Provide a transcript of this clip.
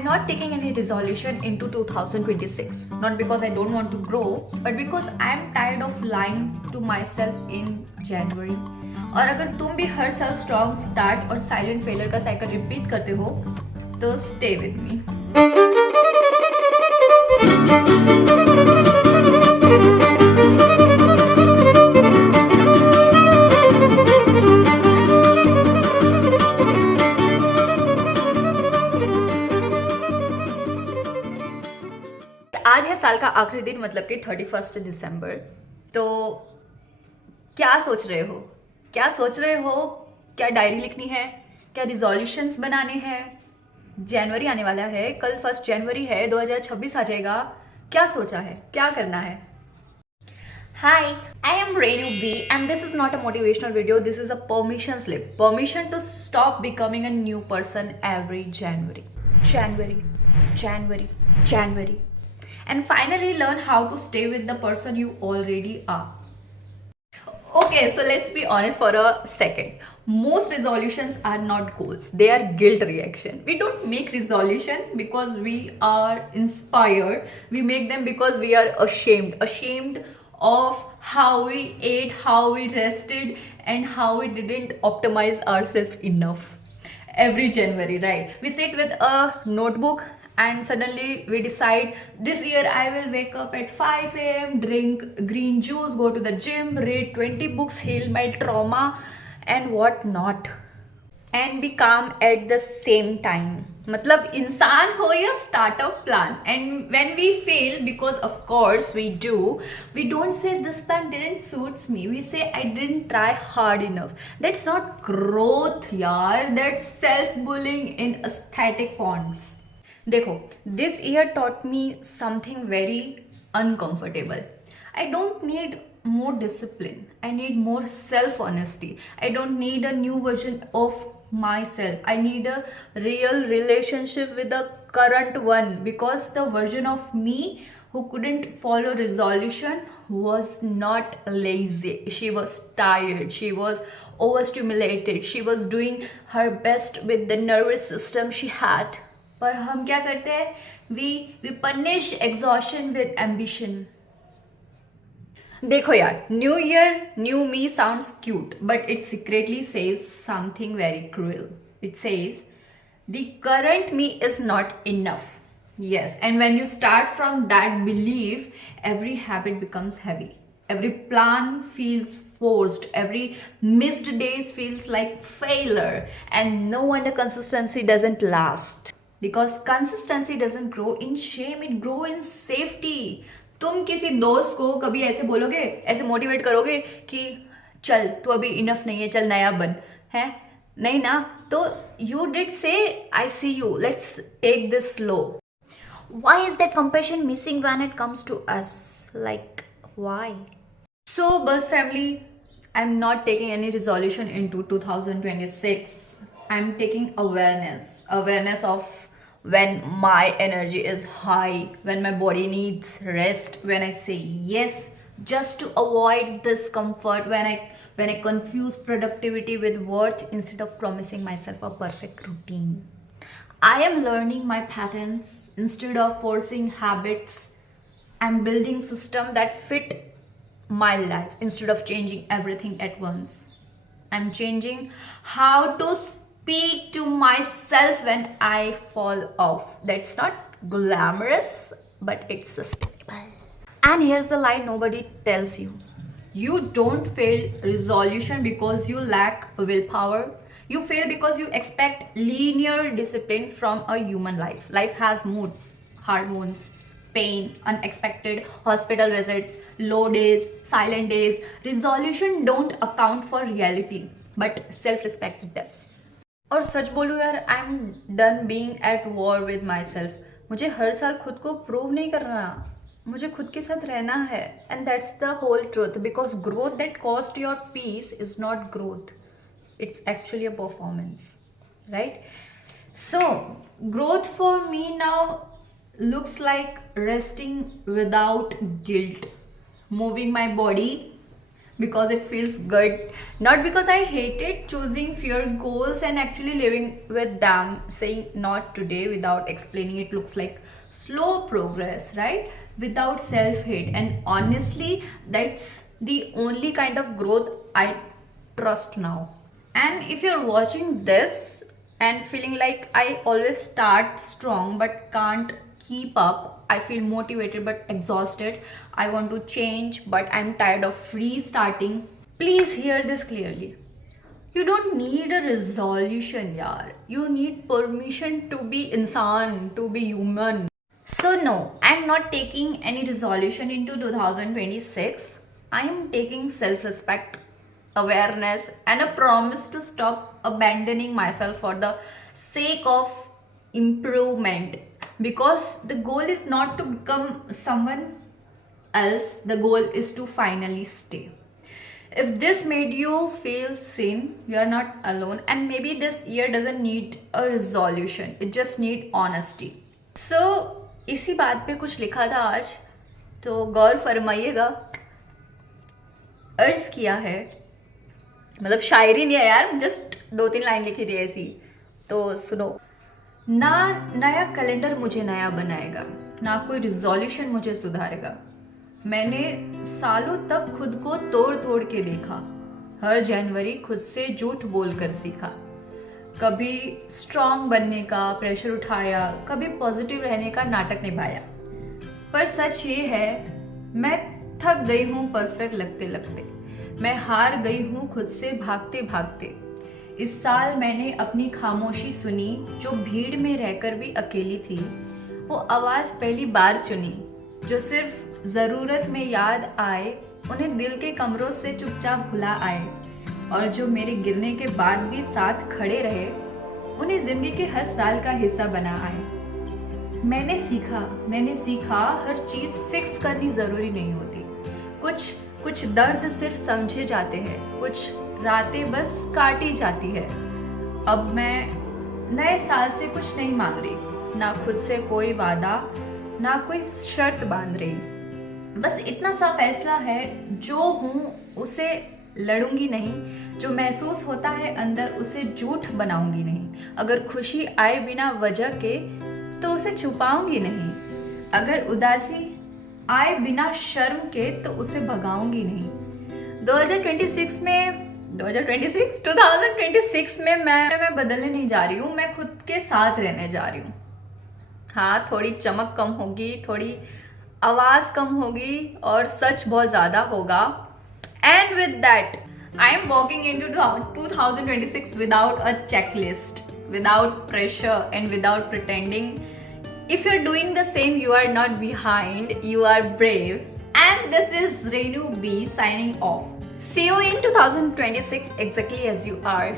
I'm not taking any resolution into 2026. Not because I don't want to grow, but because I'm tired of lying to myself in January. और अगर तुम भी हर साल strong start और silent failure का cycle repeat करते हो तो स्टे विद मी. आज है साल का आखिरी दिन, मतलब कि 31 दिसंबर. तो क्या सोच रहे हो? क्या डायरी लिखनी है? क्या रिजोल्यूशंस बनाने हैं? जनवरी आने वाला है, कल 1 जनवरी है, 2026 आ जाएगा. क्या सोचा है? क्या करना है? Hi, I am Renu B and this is not a motivational video. This is a permission slip. Permission to stop becoming a new person every January. And finally learn how to stay with the person you already are. Okay, so let's be honest for a second. Most resolutions are not goals. They are guilt reaction. We don't make resolution because we are inspired. We make them because we are ashamed of how we ate, how we rested, and how we didn't optimize ourselves enough. Every January, right? We sit with a notebook and suddenly we decide this year I will wake up at 5 a.m, drink green juice, go to the gym, read 20 books, heal my trauma and what not, and be calm at the same time. मतलब इंसान हो या startup plan. And when we fail, because of course we do, we don't say this plan didn't suits me. We say I didn't try hard enough. That's not growth, yaar. That's self-bullying in aesthetic fonts. देखो, this year taught me something very uncomfortable. I don't need more discipline. I need more self-honesty. I don't need a new version of myself. I need a real relationship with the current one, because the version of me who couldn't follow resolution was not lazy. She was tired. She was overstimulated. She was doing her best with the nervous system she had. पर हम क्या करते हैं? We punish exhaustion with ambition. देखो यार, new year new me sounds cute, but it secretly says something very cruel. It says the current me is not enough. Yes, and when you start from that belief, every habit becomes heavy. Every plan feels forced. Every missed days feels like failure. And no wonder consistency doesn't last. Because consistency doesn't grow in shame, it grows in safety. तुम किसी दोस्त को कभी ऐसे बोलोगे, ऐसे motivate करोगे कि चल तू अभी इनफ नहीं है, चल नया बन, है नहीं ना? तो you did say I see you, let's take this slow. Why is that compassion missing when it comes to us? Like, why? So Buzz family, I'm not taking any resolution into 2026. I'm taking awareness of when my energy is high, when my body needs rest, when I say yes just to avoid discomfort, when I confuse productivity with worth instead of promising myself a perfect routine. I am learning my patterns instead of forcing habits. I'm building system that fit my life instead of changing everything at once. I'm changing how to speak to myself when I fall off. That's not glamorous, but it's sustainable. And here's the lie nobody tells you. You don't fail resolution because you lack willpower. You fail because you expect linear discipline from a human life. Life has moods, hormones, pain, unexpected hospital visits, low days, silent days. Resolution don't account for reality, but self-respect does. और सच बोलूँ यार, I am done being at war with my self. मुझे हर साल खुद को prove नहीं करना, मुझे खुद के साथ रहना है. And that's the whole truth. Because growth that cost your peace is not growth, it's actually a performance, right? So growth for me now looks like resting without guilt, moving my body, because it feels good, not because I hate it. Choosing fewer goals and actually living with them, saying not today without explaining it, looks like slow progress, right? Without self hate. And honestly, that's the only kind of growth I trust now. And if you're watching this and feeling like I always start strong but can't keep up, I feel motivated but exhausted, I want to change but I'm tired of restarting, please hear this clearly. You don't need a resolution, yaar. You need permission to be insan, to be human. So, no, I'm not taking any resolution into 2026. I am taking self respect, awareness, and a promise to stop abandoning myself for the sake of improvement. Because the goal is not to become someone else, the goal is to finally stay. If this made you feel seen, you are not alone, and maybe this year doesn't need a resolution, it just need honesty. So इसी बात पे कुछ लिखा था आज, तो गौर फरमाइएगा. अर्ज किया है, मतलब शायरी नहीं है यार, जस्ट 2-3 लाइन लिखी थी ऐसी, तो सुनो. ना नया कैलेंडर मुझे नया बनाएगा, ना कोई रिजोल्यूशन मुझे सुधारेगा. मैंने सालों तक खुद को तोड़ तोड़ के देखा, हर जनवरी खुद से झूठ बोलकर सीखा. कभी स्ट्रांग बनने का प्रेशर उठाया, कभी पॉजिटिव रहने का नाटक निभाया. पर सच ये है, मैं थक गई हूँ परफेक्ट लगते लगते. मैं हार गई हूँ खुद से भागते भागते. इस साल मैंने अपनी खामोशी सुनी, जो भीड़ में रहकर भी अकेली थी. वो आवाज़ पहली बार चुनी, जो सिर्फ ज़रूरत में याद आए, उन्हें दिल के कमरों से चुपचाप भुला आए. और जो मेरे गिरने के बाद भी साथ खड़े रहे, उन्हें जिंदगी के हर साल का हिस्सा बना आए. मैंने सीखा हर चीज़ फिक्स करनी ज़रूरी नहीं होती. कुछ दर्द सिर्फ समझे जाते हैं, कुछ रातें बस काटी जाती है. अब मैं नए साल से कुछ नहीं मांग रही, ना खुद से कोई वादा, ना कोई शर्त बांध रही. बस इतना सा फैसला है, जो हूँ उसे लड़ूंगी नहीं, जो महसूस होता है अंदर उसे झूठ बनाऊंगी नहीं. अगर खुशी आए बिना वजह के तो उसे छुपाऊंगी नहीं. अगर उदासी आए बिना शर्म के तो उसे भगाऊंगी नहीं. 2026 में मैं बदलने नहीं जा रही हूँ, मैं खुद के साथ रहने जा रही हूँ. हाँ, थोड़ी चमक कम होगी, थोड़ी आवाज़ कम होगी और सच बहुत ज़्यादा होगा. And with that, I am walking into 2026 without a checklist, without pressure, and without pretending. If you're doing the same, you are not behind, you are brave. And this is Renu B signing off. See you in 2026 exactly as you are.